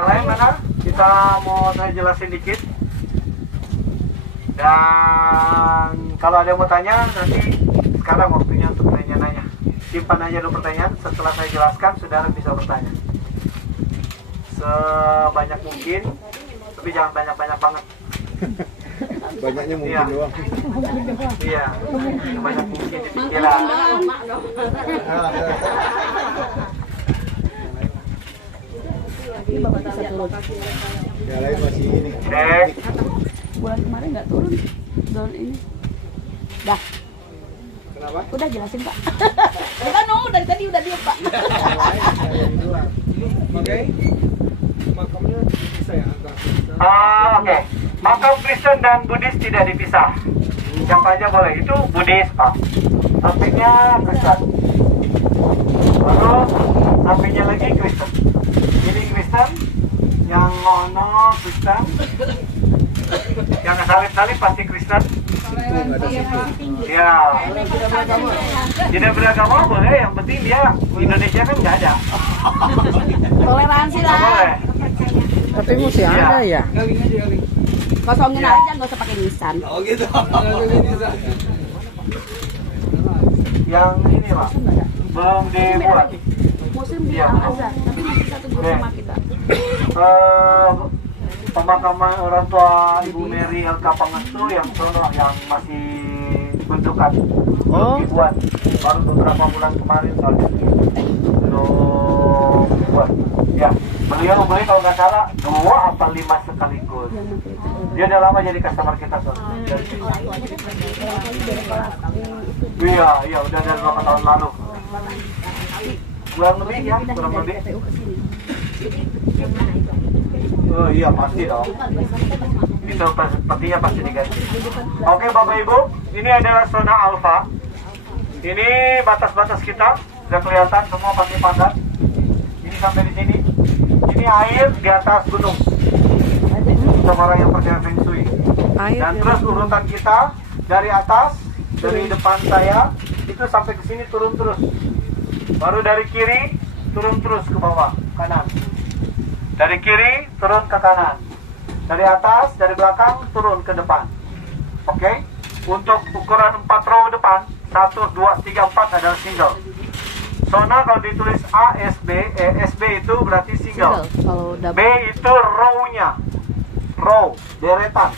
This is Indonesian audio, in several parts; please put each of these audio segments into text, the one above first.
Yang lain mana? Kita mau saya jelasin dikit. Dan kalau ada yang mau tanya, nanti sekarang waktunya untuk nanya-nanya. Simpan aja dulu pertanyaan. Setelah saya jelaskan, saudara bisa bertanya sebanyak mungkin, tapi jangan banyak-banyak banget. Banyaknya mungkin Iya. doang. Iya, sebanyak mungkin di pikiran. Yang lain masih ini. Cek. Bulan kemarin nggak turun down ini. Dah, Kenapa? udah jelasin Pak. Kita nunggu dari tadi udah diem Pak. Oke. Makamnya bisa ya agak. Oke. Makam Kristen dan Buddhis tidak dipisah. Siapa aja boleh. Itu Buddhis, Pak. Sampingnya Kristen. Lalu sampingnya lagi Kristen. Ini Kristen, yang ngono Kristen, yang salib-salib pasti Kristen. Ya. Tidak beragama boleh. Yang penting dia Indonesia kan nggak ada. Toleransi Nggak lah. boleh. Tapi masih ada ya. Kosongin aja nggak usah pakai nisan. Oh gitu. Yang ini Pak, belum dibuat. Muslim di Iya. Al-Azhar, tapi masih satu grup Oke. sama kita. Pemakaman orang tua Ibu Mary Elka Pangestu yang sono yang masih bentukan belum dibuat, baru beberapa bulan kemarin soalnya belum dibuat. Ya, beliau kalau nggak salah 2 atau 5 sekaligus. Dia udah lama jadi customer kita soalnya. Iya, udah dari beberapa tahun lalu. Kurang lebih ya, kurang lebih. Oh iya pasti dong. Itu sepertinya pasti diganti. Oke Bapak Ibu, ini adalah zona alfa. Ini batas-batas kita sudah kelihatan semua pasti padat. Ini sampai di sini. Ini air di atas gunung. Untuk orang yang percaya Feng Shui. Dan terus urutan kita dari atas, dari depan saya itu sampai ke sini turun terus. Baru dari kiri turun terus ke bawah kanan. Dari kiri turun ke kanan. Dari atas, dari belakang turun ke depan. Oke? Untuk ukuran 4 row depan, 1, 2, 3, 4 adalah single. Zona kalau ditulis A, S, B, SB itu berarti single. Kalau B itu row-nya. Row, deretan.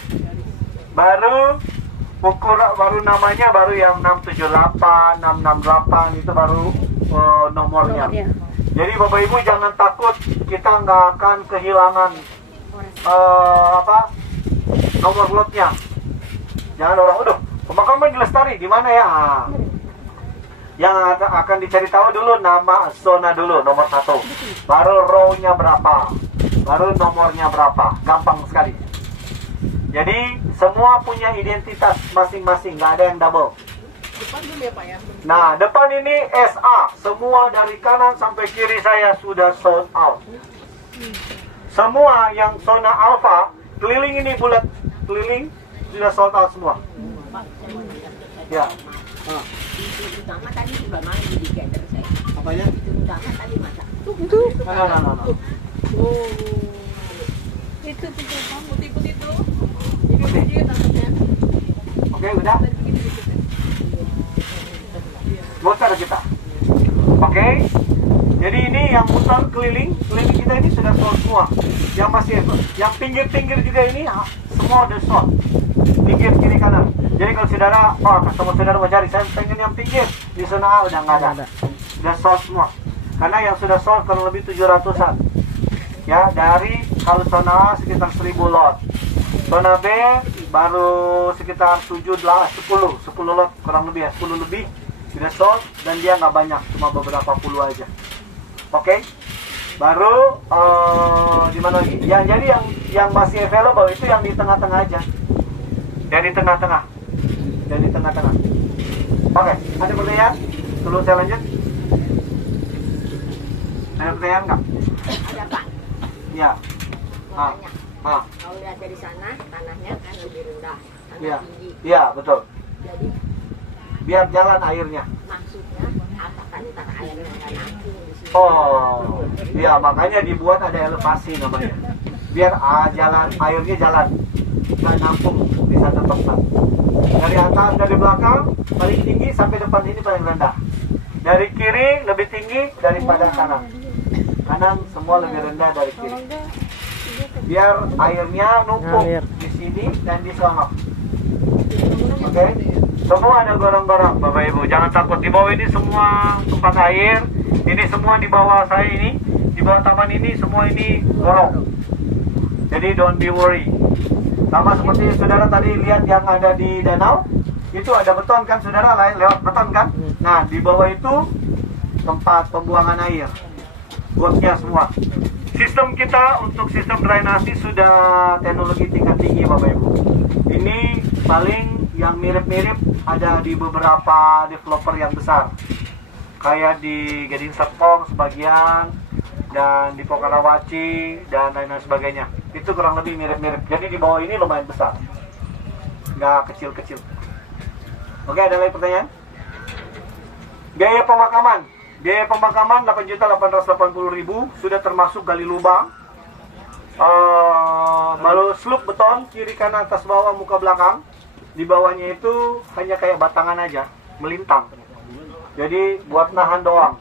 Baru namanya baru yang 678, 668 itu baru nomornya. Jadi Bapak Ibu jangan takut, kita nggak akan kehilangan nomor lotnya. Jangan orang, aduh, pemakaman di Lestari di mana ya? Yang akan dicari tahu dulu nama zona dulu, nomor 1. Baru row-nya berapa, baru nomornya berapa, gampang sekali. Jadi semua punya identitas masing-masing, nggak ada yang double. Depan dulu ya Pak ya. Nah, depan ini SA. Semua dari kanan sampai kiri saya sudah sold out. Semua yang zona alpha, keliling ini bulat, keliling sudah sold out semua. Ya. Itu utama tadi juga main di gather saya. Apanya? Itu utama tadi masa. Nah. Oh. Itu putih-putih itu. Ini putih takutnya. Oke, udah. Muter kita. Oke. Jadi ini yang muter keliling kita ini sudah sold semua. Yang masih, yang pinggir-pinggir juga ini semua udah sold. Pinggir kiri kanan. Jadi kalau saudara, customer saudara mau cari, saya pengen yang pinggir di zona A udah nggak ada. Sudah sold semua. Karena yang sudah sold kurang lebih 700-an. Ya, dari kalau zona A sekitar 1000 lot. Zona B baru sekitar 10 lot kurang lebih ya, 10 lebih sudah sold dan dia nggak banyak, cuma beberapa puluh aja. Oke. Baru di mana lagi? Jadi yang masih available itu yang di tengah-tengah aja. Yang di tengah-tengah. Oke, ada pertanyaan? Sebelum saya lanjut. Ada pertanyaan nggak? Ada Pak. Ya. Mau tanya. Kalau lihat dari sana tanahnya kan lebih rendah, tanah Iya. tinggi. Iya, betul. Jadi Biar jalan airnya. maksudnya apakah ntar airnya nggak nampung di sini. Oh, iya makanya dibuat ada elevasi namanya. Biar jalan airnya jalan, nggak nampung di satu tempat. Dari atas, dari belakang paling tinggi sampai depan ini paling rendah. Dari kiri lebih tinggi daripada kanan. Kanan semua lebih rendah dari kiri. Biar airnya numpuk Ngalir. di sini dan di sana. Oke? Semua ada gorong-gorong, Bapak Ibu. Jangan takut, di bawah ini semua tempat air. Ini semua di bawah saya ini, di bawah taman ini semua ini gorong. Jadi don't be worry. Sama seperti saudara tadi lihat yang ada di danau, itu ada beton kan saudara, lewat beton kan? Nah di bawah itu tempat pembuangan air, botnya semua. Sistem kita untuk sistem drainasi sudah teknologi tingkat tinggi Bapak Ibu. Ini paling yang mirip-mirip ada di beberapa developer yang besar, kayak di Gading Serpong sebagian, dan di Pokarawaci dan lain-lain sebagainya. Itu kurang lebih mirip-mirip. Jadi di bawah ini lumayan besar, nggak kecil-kecil. Oke, ada lagi pertanyaan? Biaya pemakaman. Biaya pemakaman 8.880.000 sudah termasuk gali lubang, lalu slub beton kiri kanan atas bawah muka belakang. Di bawahnya itu hanya kayak batangan aja, melintang. Jadi buat nahan doang.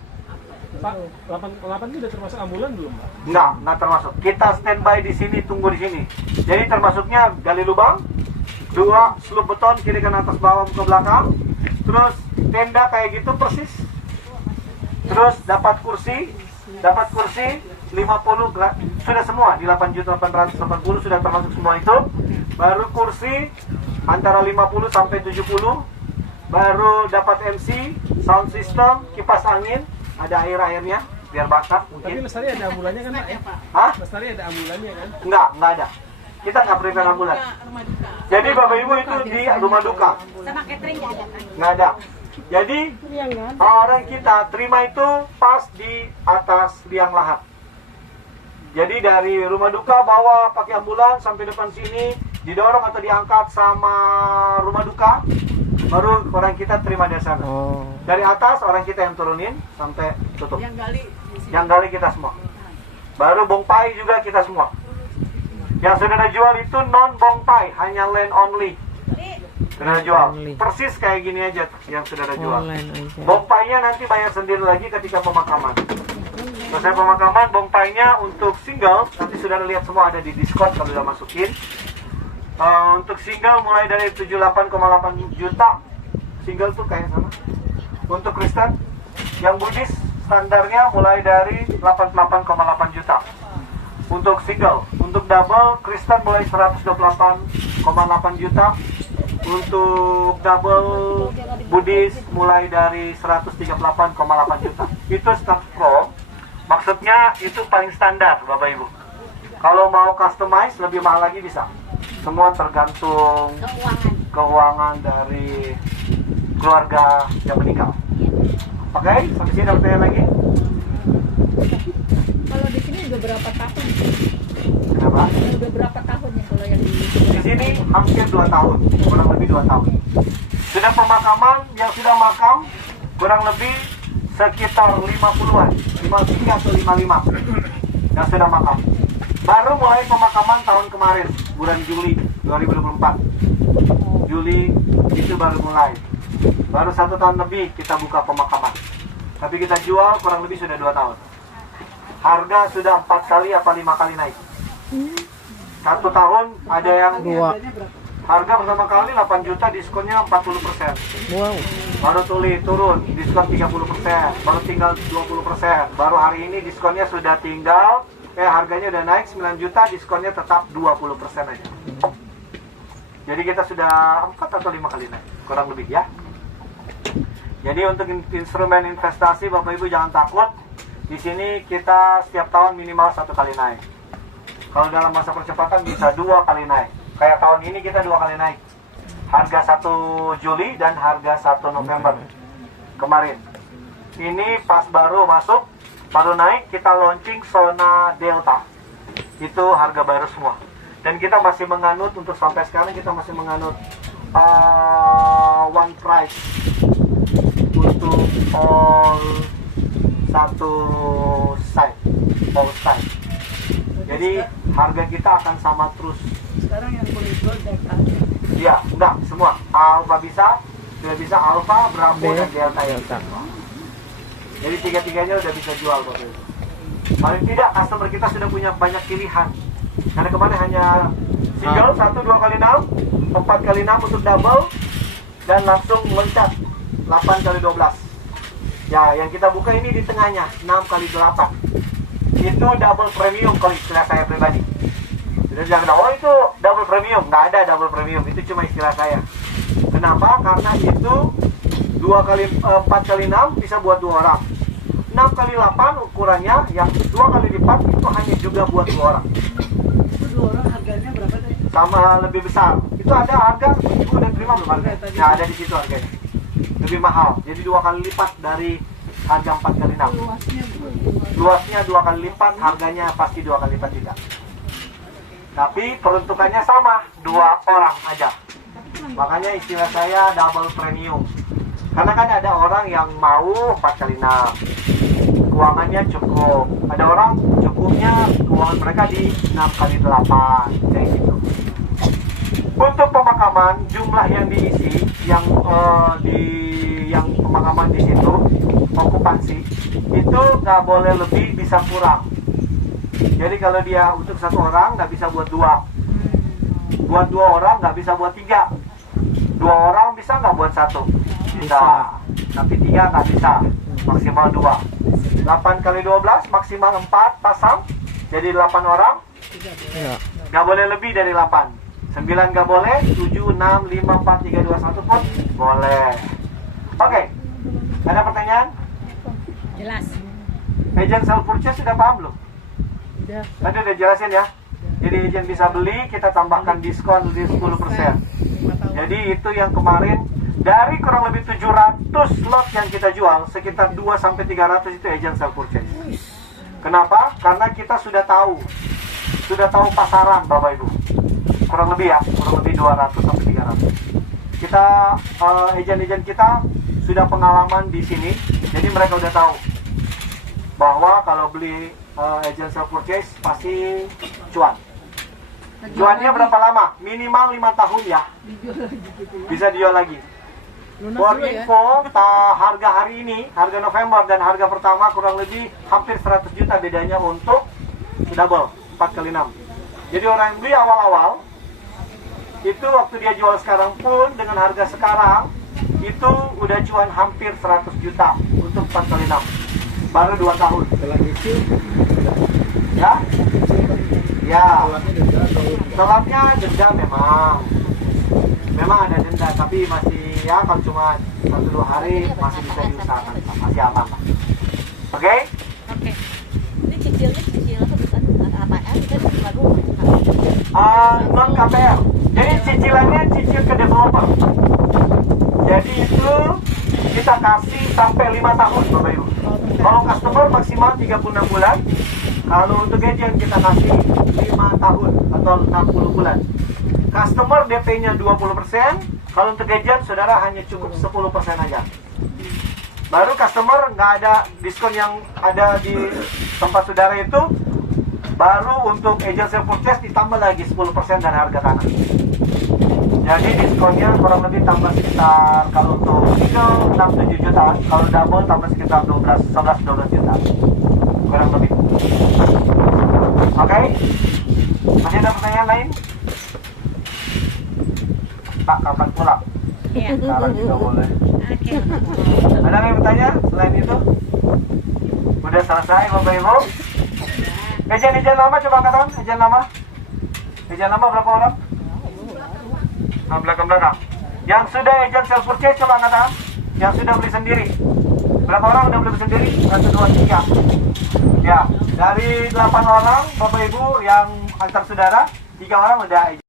Pak, 8 itu udah termasuk ambulan belum, Pak? Enggak termasuk. Kita standby di sini, tunggu di sini. Jadi termasuknya gali lubang, 2 slub beton kiri kanan atas bawah muka belakang, terus tenda kayak gitu persis. Terus dapat kursi 50 sudah semua di 8.880 sudah termasuk semua itu. Baru kursi antara 50 sampai 70. Baru dapat MC, sound system, kipas angin, ada air-airnya biar basah Tapi mungkin. Lestari ada ambulannya kan, Pak? Ya? Hah? Lestari ada ambulannya kan? Enggak ada. Kita nggak prepare ambulan. Jadi Bapak Ibu itu di rumah duka. Sama catering nggak ada kan? Nggak ada. Jadi orang kita terima itu pas di atas liang lahat. Jadi dari rumah duka bawa pakai ambulan sampai depan sini, didorong atau diangkat sama rumah duka, baru orang kita terima dari sana. Oh. Dari atas orang kita yang turunin sampai tutup. Yang gali kita semua. Baru bongpai juga kita semua. Yang saudara jual itu non bongpai, hanya land only. Saudara jual. Only. Persis kayak gini aja yang saudara jual. Online aja. Bongpainya nanti bayar sendiri lagi ketika pemakaman. Selesai pemakaman, bongpainya untuk single, nanti saudara lihat semua ada di diskon kalau udah masukin. Untuk single mulai dari 78,8 juta. Single tuh kayak sama. Untuk Kristen, yang Buddhis standarnya mulai dari 88,8 juta. Untuk single, untuk double Kristen mulai 128,8 juta. Untuk double Buddhis mulai dari 138,8 juta. Itu start from. Maksudnya itu paling standar Bapak Ibu. Kalau mau customize lebih mahal lagi bisa. Semua tergantung keuangan dari keluarga yang meninggal. Oke, sampai sini ada pertanyaan lagi? Kalau di sini udah berapa tahun? Kenapa? Udah berapa tahun ya kalau yang di Di sini hampir 2 tahun, kurang lebih 2 tahun. Sudah pemakaman, yang sudah makam kurang lebih sekitar 50-an, 53 atau 55 yang sudah makam. Baru mulai pemakaman tahun kemarin, bulan Juli 2024. Juli itu baru mulai. Baru 1 tahun lebih kita buka pemakaman. Tapi kita jual kurang lebih sudah 2 tahun. Harga sudah 4 kali apa 5 kali naik. 1 tahun ada yang 2. harga pertama kali 8 juta, diskonnya 40%. Wow. Baru turun, diskon 30%, baru tinggal 20%. Baru hari ini diskonnya sudah tinggal, harganya udah naik 9 juta, diskonnya tetap 20% aja. Jadi kita sudah 4 atau 5 kali naik, kurang lebih ya. Jadi untuk instrumen investasi Bapak Ibu jangan takut. Di sini kita setiap tahun minimal 1 kali naik. Kalau dalam masa percepatan bisa 2 kali naik. Kayak tahun ini kita 2 kali naik. Harga 1 Juli dan harga 1 November kemarin. Ini pas baru masuk, baru naik, kita launching Sona Delta. Itu harga baru semua. Dan kita masih menganut, untuk sampai sekarang kita masih menganut one price satu side, all side. Jadi harga kita akan sama terus. Sekarang yang kulit gold naik aja. Iya, enggak semua. Alpha bisa, sudah bisa Alpha, Bravo dan Delta ya. Jadi tiga-tiganya udah bisa jual Bapak Ibu. Paling tidak customer kita sudah punya banyak pilihan. Karena kemarin hanya single 1 2 kali 6, 4 kali 6 untuk double dan langsung loncat 8 kali 12. Ya, yang kita buka ini di tengahnya 6 kali 8. Itu double premium kalau istilah saya pribadi. Jadi jangan bilang, oh itu double premium. Nggak ada double premium, itu cuma istilah saya. Kenapa? Karena itu 4 kali 6 bisa buat 2 orang. 6 kali 8 ukurannya yang 2 kali lipat itu hanya juga buat 2 orang. Itu 2 orang harganya berapa deh? Sama lebih besar. Itu ada harga, ibu udah terima belum harga? Ya ada di situ harganya. Lebih mahal. Jadi 2 kali lipat dari harga 4 kali 6. Luasnya Luasnya 2 kali lipat, harganya pasti 2 kali lipat juga. Tapi peruntukannya sama, 2 orang aja. Makanya istilah saya double premium. Karena kan ada orang yang mau 4 kali 6, keuangannya cukup. Ada orang cukupnya keuangan mereka di 6 kali 8, kayak gitu. Untuk pemakaman, jumlah yang diisi, yang pemakaman di situ, okupansi, itu nggak boleh lebih, bisa kurang. Jadi kalau dia untuk 1 orang nggak bisa buat 2, buat 2 orang nggak bisa buat 3, 2 orang bisa nggak buat 1? Bisa, tapi 3 nggak bisa, maksimal 2. 8 kali 12 maksimal 4 pasang, jadi 8 orang. Ya. Nggak boleh lebih dari 8. 9 nggak boleh, 7, 6, 5, 4, 3, 2, 1 pun boleh. Oke, ada pertanyaan? Jelas. Agent self purchase sudah paham belum? udah. Tadi udah jelasin ya. Jadi agent bisa beli, kita tambahkan diskon di 10%. Jadi itu yang kemarin dari kurang lebih 700 lot yang kita jual, sekitar 2-300 itu agent self purchase. Kenapa? Karena kita sudah tahu pasaran Bapak Ibu. Kurang lebih 200-300. Kita agent-agent kita sudah pengalaman di sini, jadi mereka udah tahu bahwa kalau beli agent self purchase pasti cuan. Jualnya berapa lama? Minimal 5 tahun ya. Dijual lagi gitu ya. Bisa dijual lagi. Lunas For dulu ya. info, harga hari ini, harga November dan harga pertama kurang lebih hampir 100 juta bedanya untuk double 4 kali 6. Jadi orang yang beli awal-awal itu waktu dia jual sekarang pun dengan harga sekarang itu udah cuan hampir 100 juta untuk 4 kali 6. Baru 2 tahun. Setelah cicil, Ya? Ya. telatnya denda atau Telatnya denda memang ada denda, tapi masih ya kalau cuma 1-2 hari masih bisa diusahakan, masih aman lah. Oke? Oke. Ini cicilnya cicil apa ya? Kita baru. Non KPR. Jadi cicilannya cicil ke developer. Jadi itu kita kasih sampai 5 tahun Bapak Ibu. Kalau customer maksimal 36 bulan. Kalau untuk agent kita kasih 5 tahun atau 60 bulan. Customer DP-nya 20%. Kalau untuk agent saudara hanya cukup 10% aja. Baru customer nggak ada diskon yang ada di tempat saudara itu. Baru untuk agent self purchase ditambah lagi 10% dari harga tanah. Jadi diskonnya kurang lebih tambah sekitar, kalau untuk single 6-7 juta, kalau double tambah sekitar 11-12 juta. Kurang lebih. Oke? Masih ada pertanyaan lain? Pak, kapan pulang? Iya. Sekarang juga boleh. Oke. Ada yang bertanya selain itu? Udah selesai Bapak Ibu? Ejen lama coba katakan, ejen lama. Ejen lama berapa orang? Belakang. Yang sudah ejen self purchase coba katakan. Yang sudah beli sendiri. Berapa orang udah beli sendiri? 1, 2, 3. Ya, dari 8 orang Bapak Ibu yang antar saudara, 3 orang udah